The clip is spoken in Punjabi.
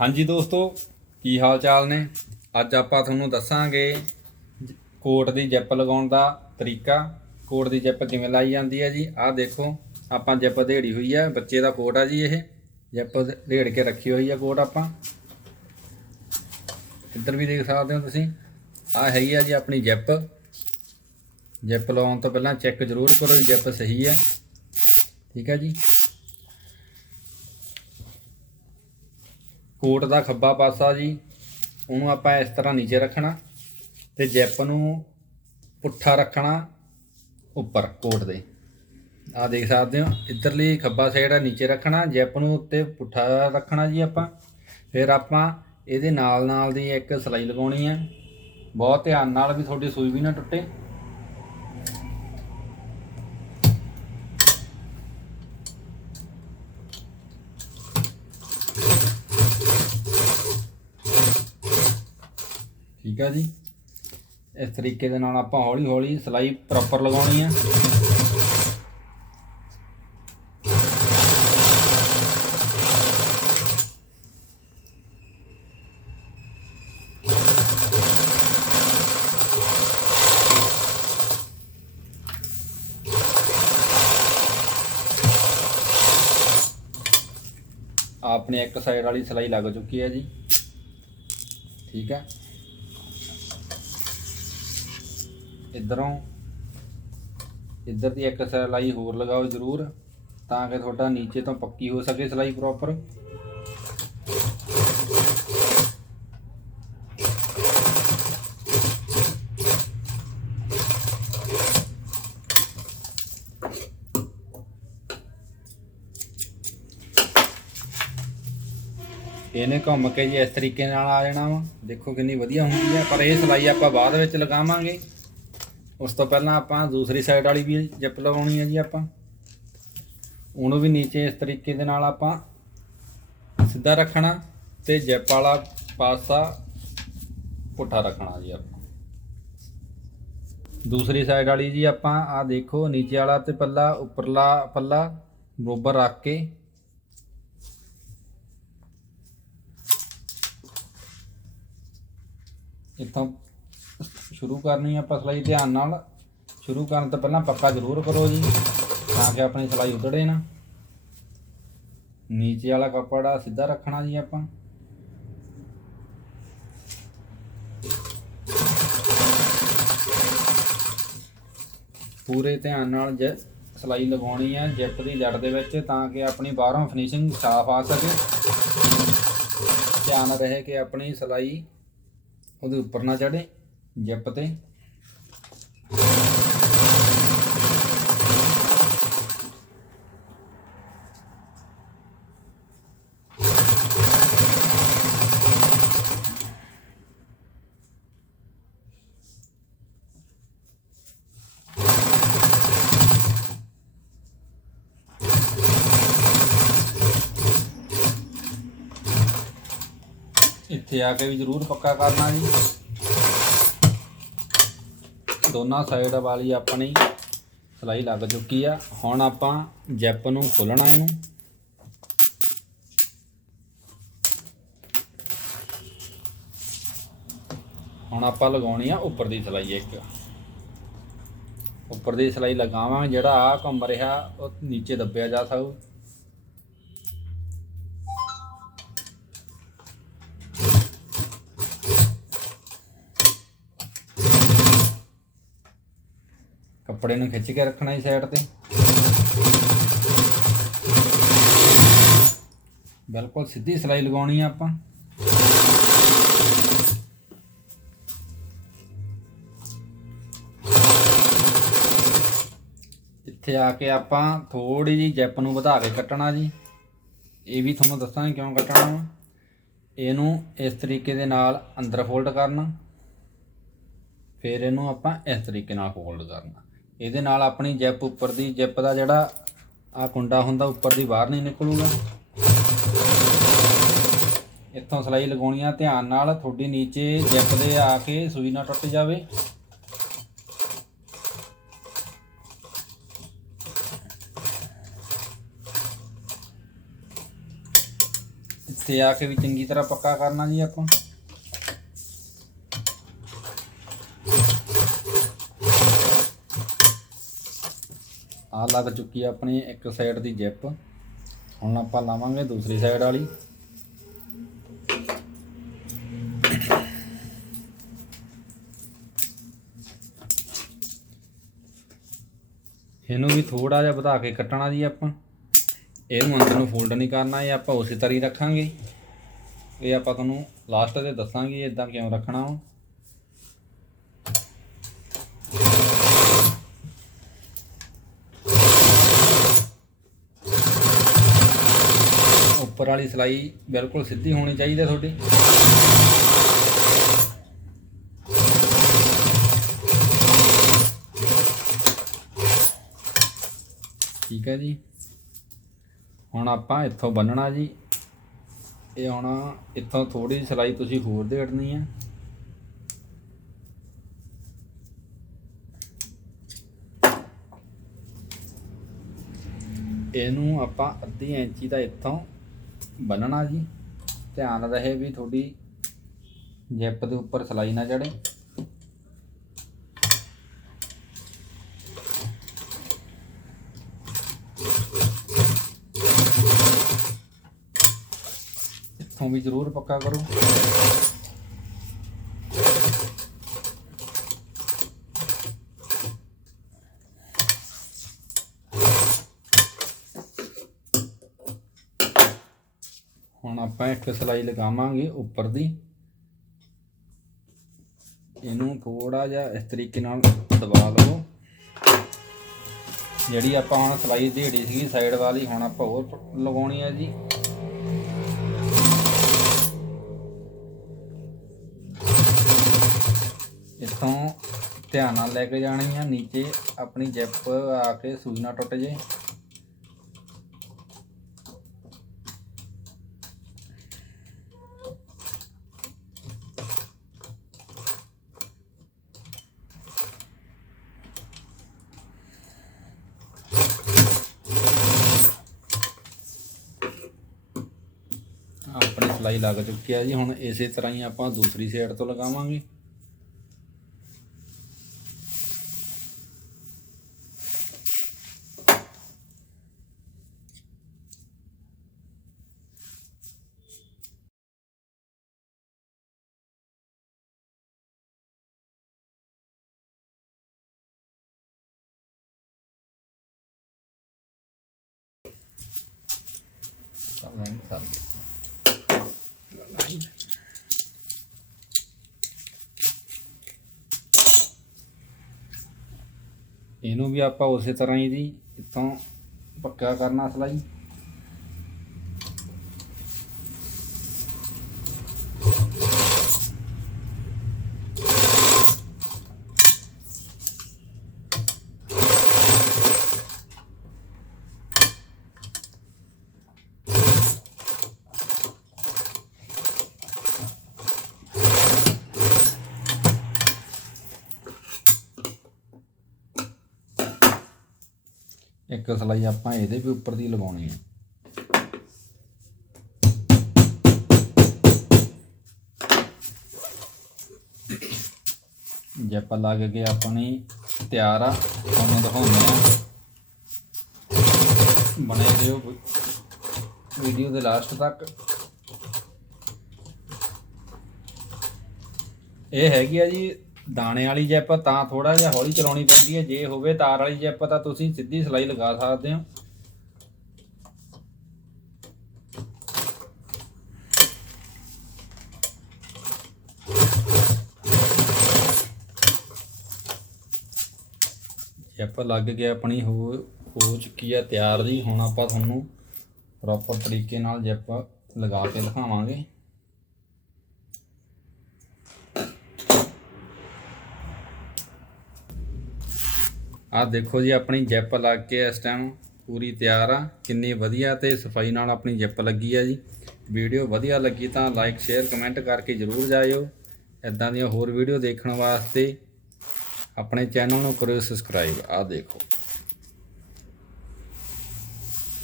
ਹਾਂਜੀ ਦੋਸਤੋ, ਕੀ ਹਾਲ ਚਾਲ ਨੇ? ਅੱਜ ਆਪਾਂ ਤੁਹਾਨੂੰ ਦੱਸਾਂਗੇ ਜ- ਕੋਟ ਦੀ ਜਿੱਪ ਲਗਾਉਣ ਦਾ ਤਰੀਕਾ। ਕੋਟ ਦੀ ਜਿੱਪ ਕਿਵੇਂ ਲਾਈ ਜਾਂਦੀ ਹੈ ਜੀ? ਆਹ ਦੇਖੋ, ਆਪਾਂ ਜਿੱਪ ਦੇੜੀ ਹੋਈ ਹੈ ਬੱਚੇ ਦਾ ਕੋਟ ਆ ਜੀ ਇਹ। ਜਿੱਪ ਦੇੜ ਕੇ ਰੱਖੀ ਹੋਈ ਹੈ ਕੋਟ ਆਪਾਂ। ਇੱਧਰ ਵੀ ਦੇਖ ਸਕਦੇ ਹੋ ਤੁਸੀਂ। ਆਹ ਹੈਗੀ ਆ ਜੀ ਆਪਣੀ ਜਿੱਪ। ਜਿੱਪ ਲਾਉਣ ਤੋਂ ਪਹਿਲਾਂ ਚੈੱਕ ਜ਼ਰੂਰ ਕਰੋ ਵੀ ਜਿੱਪ ਸਹੀ ਹੈ। ਠੀਕ ਹੈ ਜੀ? ਕੋਟ ਦਾ ਖੱਬਾ ਪਾਸਾ ਜੀ, ਉਹਨੂੰ ਆਪਾਂ ਇਸ ਤਰ੍ਹਾਂ ਨੀਚੇ ਰੱਖਣਾ ਤੇ ਜੈਪ ਨੂੰ ਪੁੱਠਾ ਰੱਖਣਾ ਉੱਪਰ ਕੋਟ ਦੇ। ਆ ਦੇਖ ਸਕਦੇ ਹੋ, ਇੱਧਰਲੀ ਖੱਬਾ ਸਾਈਡ ਆ, ਨੀਚੇ ਰੱਖਣਾ, ਜੈਪ ਨੂੰ ਉੱਤੇ ਪੁੱਠਾ ਰੱਖਣਾ ਜੀ ਆਪਾਂ। ਫਿਰ ਆਪਾਂ ਇਹਦੇ ਨਾਲ ਨਾਲ ਦੀ ਇੱਕ ਸਲਾਈ ਲਗਾਉਣੀ ਹੈ ਬਹੁਤ ਧਿਆਨ ਨਾਲ ਵੀ ਤੁਹਾਡੀ ਸੂਈ ਵੀ ਨਾ ਟੁੱਟੇ। ਠੀਕ ਆ ਜੀ? ਇਸ ਤਰੀਕੇ ਦੇ ਨਾਲ ਆਪਾਂ ਹੌਲੀ ਹੌਲੀ ਸਲਾਈ ਪ੍ਰੋਪਰ ਲਗਾਉਣੀ ਆ। ਆਪਣੀ ਇੱਕ ਸਾਈਡ ਵਾਲੀ ਸਲਾਈ ਲੱਗ ਚੁੱਕੀ ਹੈ ਜੀ। ਠੀਕ ਹੈ ਇਧਰੋਂ, ਇੱਧਰ ਦੀ ਇੱਕ ਸਲਾਈ ਹੋਰ ਲਗਾਓ ਜ਼ਰੂਰ, ਤਾਂ ਕਿ ਤੁਹਾਡਾ ਨੀਚੇ ਤੋਂ ਪੱਕੀ ਹੋ ਸਕੇ ਸਲਾਈ ਪ੍ਰੋਪਰ ਇਹਨੇ ਘੁੰਮ ਕੇ ਜੀ ਇਸ ਤਰੀਕੇ ਨਾਲ ਆ ਜਾਣਾ ਵਾ। ਦੇਖੋ ਕਿੰਨੀ ਵਧੀਆ ਹੁੰਦੀ ਹੈ ਪਰ ਇਹ ਸਲਾਈ ਆਪਾਂ ਬਾਅਦ ਵਿੱਚ ਲਗਾਵਾਂਗੇ। ਉਸ ਤੋਂ ਪਹਿਲਾਂ ਆਪਾਂ ਦੂਸਰੀ ਸਾਈਡ ਵਾਲੀ ਵੀ ਜਿੱਪ ਲਗਾਉਣੀ ਹੈ ਜੀ ਆਪਾਂ। ਉਹਨੂੰ ਵੀ ਨੀਚੇ ਇਸ ਤਰੀਕੇ ਦੇ ਨਾਲ ਆਪਾਂ ਸਿੱਧਾ ਰੱਖਣਾ ਤੇ ਜਿੱਪ ਵਾਲਾ ਪਾਸਾ ਪੁੱਠਾ ਰੱਖਣਾ ਜੀ ਆਪਾਂ। ਦੂਸਰੀ ਸਾਈਡ ਵਾਲੀ ਜੀ ਆਪਾਂ ਆ ਦੇਖੋ ਨੀਚੇ ਵਾਲਾ ਤੇ ਪੱਲਾ, ਉੱਪਰਲਾ ਪੱਲਾ ਬਰੋਬਰ ਰੱਖ ਕੇ। ਇੱਥੋਂ ਸ਼ੁਰੂ ਕਰਨੀ ਆ ਆਪਾਂ ਸਲਾਈ ਧਿਆਨ ਨਾਲ। ਸ਼ੁਰੂ ਕਰਨ ਤੋਂ ਪਹਿਲਾਂ ਪੱਕਾ ਜ਼ਰੂਰ ਕਰੋ ਜੀ, ਤਾਂ ਕਿ ਆਪਣੀ ਸਲਾਈ ਉਧੜੇ ਨਾ। ਨੀਚੇ ਵਾਲਾ ਕੱਪੜਾ ਸਿੱਧਾ ਰੱਖਣਾ ਜੀ ਆਪਾਂ। ਪੂਰੇ ਧਿਆਨ ਨਾਲ ਜ ਸਲਾਈ ਲਗਾਉਣੀ ਹੈ ਜਿੱਪ ਦੀ ਜੜ ਦੇ ਵਿੱਚ, ਤਾਂ ਕਿ ਆਪਣੀ ਬਾਹਰੋਂ ਫਿਨਿਸ਼ਿੰਗ ਸਾਫ਼ ਆ ਸਕੇ। ਧਿਆਨ ਰਹੇ ਕਿ ਆਪਣੀ ਸਲਾਈ ਉਹਦੇ ਉੱਪਰ ਨਾ ਚੜੇ ਜਿੱਪ ਤੇ ਇੱਥੇ ਆ ਕੇ ਵੀ ਜ਼ਰੂਰ ਪੱਕਾ ਕਰਨਾ ਜੀ ਦੋਨਾਂ ਸਾਈਡ ਵਾਲੀ ਆਪਣੀ ਸਲਾਈ ਲੱਗ ਚੁੱਕੀ ਆ। ਹੁਣ ਆਪਾਂ ਜੈਪ ਨੂੰ ਖੋਲਣਾ ਇਹਨੂੰ। ਹੁਣ ਆਪਾਂ ਲਗਾਉਣੀ ਆ ਉੱਪਰ ਦੀ ਸਲਾਈ ਇੱਕ। ਉੱਪਰ ਦੀ ਸਲਾਈ ਲਗਾਵਾਂਗੇ, ਜਿਹੜਾ ਆ ਘੁੰਮ ਰਿਹਾ, ਉਹ ਨੀਚੇ ਦੱਬਿਆ ਜਾ ਸਕੂ ਕੱਪੜੇ ਨੂੰ ਖਿੱਚ ਕੇ ਰੱਖਣਾ ਹੀ ਸਾਈਡ ਤੇ। ਬਿਲਕੁਲ ਸਿੱਧੀ ਸਲਾਈ ਲਗਾਉਣੀ ਆ ਆਪਾਂ। ਇੱਥੇ ਆ ਕੇ ਆਪਾਂ ਥੋੜੀ ਜੀ ਜੈਪ ਨੂੰ ਵਧਾ ਕੇ ਕੱਟਣਾ ਜੀ। ਇਹ ਵੀ ਤੁਹਾਨੂੰ ਦੱਸਾਂਗੇ ਕਿਉਂ ਕੱਟਣਾ ਵਾ। ਇਹਨੂੰ ਇਸ ਤਰੀਕੇ ਦੇ ਨਾਲ ਅੰਦਰ ਫੋਲਡ ਕਰਨਾ। ਫਿਰ ਇਹਨੂੰ ਆਪਾਂ ਇਸ ਤਰੀਕੇ ਨਾਲ ਫੋਲਡ ਕਰਨਾ। ਇਹਦੇ ਨਾਲ ਆਪਣੀ ਜਿਪ ਉੱਪਰ ਦੀ, ਜਿਪ ਦਾ ਜਿਹੜਾ ਆ ਕੁੰਡਾ ਹੁੰਦਾ, ਉੱਪਰ ਦੀ ਬਾਹਰ ਨਹੀਂ ਨਿਕਲੂਗਾ। ਇੱਥੋਂ ਸਲਾਈ ਲਗਾਉਣੀ ਆ, ਧਿਆਨ ਨਾਲ ਤੁਹਾਡੀ ਨੀਚੇ ਜਿਪ ਦੇ ਆ ਕੇ ਸੂਈ ਨਾ ਟੁੱਟ ਜਾਵੇ। ਇੱਥੇ ਆ ਕੇ ਵੀ ਚੰਗੀ ਤਰ੍ਹਾਂ ਪੱਕਾ ਕਰਨਾ ਜੀ ਆਪਾਂ। ਲੱਗ ਚੁੱਕੀ ਆ ਆਪਣੀ ਇੱਕ ਸਾਈਡ ਦੀ ਜਿਪ ਹੁਣ ਆਪਾਂ ਲਾਵਾਂਗੇ ਦੂਸਰੀ ਸਾਈਡ ਵਾਲੀ। ਇਹਨੂੰ ਵੀ ਥੋੜਾ ਜਿਹਾ ਵਧਾ ਕੇ ਕੱਟਣਾ ਜੀ ਆਪਾਂ। ਇਹਨੂੰ ਅੰਦਰ ਨੂੰ ਫੋਲਡ ਨਹੀਂ ਕਰਨਾ, ਇਹ ਆਪਾਂ ਉਸੇ ਤਰ੍ਹਾਂ ਹੀ ਰੱਖਾਂਗੇ। ਇਹ ਆਪਾਂ ਤੁਹਾਨੂੰ ਲਾਸਟ ਤੇ ਦੱਸਾਂਗੇ ਇਦਾਂ ਕਿਉਂ ਰੱਖਣਾ ਵਾ। ਉੱਪਰ ਵਾਲੀ ਸਲਾਈ ਬਿਲਕੁਲ ਸਿੱਧੀ ਹੋਣੀ ਚਾਹੀਦੀ ਹੈ ਤੁਹਾਡੀ। ਠੀਕ ਹੈ ਜੀ। ਹੁਣ ਆਪਾਂ ਇੱਥੋਂ ਬੰਨਣਾ ਜੀ। ਇਹ ਹੁਣ ਇੱਥੋਂ ਥੋੜੀ ਜਿਹੀ ਸਲਾਈ ਤੁਸੀਂ ਹੋਰ ਦੇੜਨੀ ਹੈ। ਇਹਨੂੰ ਆਪਾਂ ਅੱਧੀ ਇੰਚੀ ਦਾ ਇੱਥੋਂ ਬੰਨਣਾ ਜੀ। ਧਿਆਨ ਰਹੇ ਵੀ ਤੁਹਾਡੀ ਜਿੱਪ ਦੇ ਉੱਪਰ ਸਲਾਈ ਨਾ ਚੜੇ ਇੱਥੋਂ ਵੀ ਜ਼ਰੂਰ ਪੱਕਾ ਕਰੋ ਹੁਣ ਆਪਾਂ ਇੱਕ ਸਲਾਈ ਲਗਾਵਾਂਗੇ ਉੱਪਰ ਦੀ। ਇਹਨੂੰ ਥੋੜਾ ਜਿਹਾ ਇਸ ਤਰੀਕੇ ਨਾਲ ਦਬਾ ਲਵੋ ਜਿਹੜੀ ਆਪਾਂ ਹੁਣ ਸਲਾਈ ਢੇੜੀ ਸੀਗੀ ਸਾਈਡ ਵਾਲੀ, ਹੁਣ ਆਪਾਂ ਹੋਰ ਲਗਾਉਣੀ ਹੈ ਜੀ। ਇੱਥੋਂ ਧਿਆਨ ਨਾਲ ਲੈ ਕੇ ਜਾਣੀ ਆ, ਨੀਚੇ ਆਪਣੀ ਜਿਪ ਆ ਕੇ ਸੂਈ ਨਾ ਟੁੱਟ ਜੇ। ਆਪਣੀ ਸਲਾਈ ਲੱਗ ਚੁੱਕੀ ਹੈ ਜੀ ਹੁਣ ਇਸੇ ਤਰ੍ਹਾਂ ਹੀ ਆਪਾਂ ਦੂਸਰੀ ਸਾਈਡ ਤੋਂ ਲਗਾਵਾਂਗੇ Tamam, tamam. ਇਹਨੂੰ ਵੀ ਆਪਾਂ ਉਸੇ ਤਰ੍ਹਾਂ ਹੀ ਜੀ ਇੱਥੋਂ ਪੱਕਾ ਕਰਨਾ ਸਲਾਈ ਇੱਕ ਸਲਾਈ ਆਪਾਂ ਇਹਦੇ ਵੀ ਉੱਪਰ ਦੀ ਲਗਾਉਣੀ ਹੈ। ਜੇ ਆਪਾਂ ਲੱਗ ਕੇ ਆਪਣੀ ਤਿਆਰ ਆ, ਤੁਹਾਨੂੰ ਦਿਖਾਉਂਦੇ ਆ। ਬਣੇ ਦਿਓ ਵੀਡੀਓ ਦੇ ਲਾਸਟ ਤੱਕ। ਇਹ ਹੈਗੀ ਆ ਜੀ ਦਾਣੇ ਵਾਲੀ ਜੈਪ ਤਾਂ ਥੋੜਾ ਜਿਹਾ ਹੌਲੀ ਚਲਾਉਣੀ ਪੈਂਦੀ ਹੈ, ਜੇ ਹੋਵੇ ਤਾਰ ਵਾਲੀ ਜੈਪ ਤਾਂ ਤੁਸੀਂ ਸਿੱਧੀ ਸਲਾਈ ਲਗਾ ਸਕਦੇ ਹੋ। ਜੈਪ ਲੱਗ ਗਿਆ ਆਪਣੀ ਹੋ ਹੋ ਚੁੱਕੀ ਆ ਤਿਆਰ ਜੀ, ਹੁਣ ਆਪਾਂ ਤੁਹਾਨੂੰ ਪ੍ਰੋਪਰ ਤਰੀਕੇ ਨਾਲ ਜੈਪ ਲਗਾ ਕੇ ਦਿਖਾਵਾਂਗੇ। ਆਹ ਦੇਖੋ ਜੀ, ਆਪਣੀ ਜਿਪ ਲੱਗ ਕੇ ਇਸ ਟਾਈਮ ਪੂਰੀ ਤਿਆਰ ਆ। ਕਿੰਨੀ ਵਧੀਆ ਤੇ ਸਫ਼ਾਈ ਨਾਲ ਆਪਣੀ ਜਿਪ ਲੱਗੀ ਆ ਜੀ। ਵੀਡੀਓ ਵਧੀਆ ਲੱਗੀ ਤਾਂ ਲਾਈਕ ਸ਼ੇਅਰ ਕਮੈਂਟ ਕਰਕੇ ਜਰੂਰ ਜਾਇਓ। ਇਦਾਂ ਦੀਆਂ ਹੋਰ ਵੀਡੀਓ ਦੇਖਣ ਵਾਸਤੇ ਆਪਣੇ ਚੈਨਲ ਨੂੰ ਕਰੋ ਸਬਸਕ੍ਰਾਈਬ ਆਹ ਦੇਖੋ।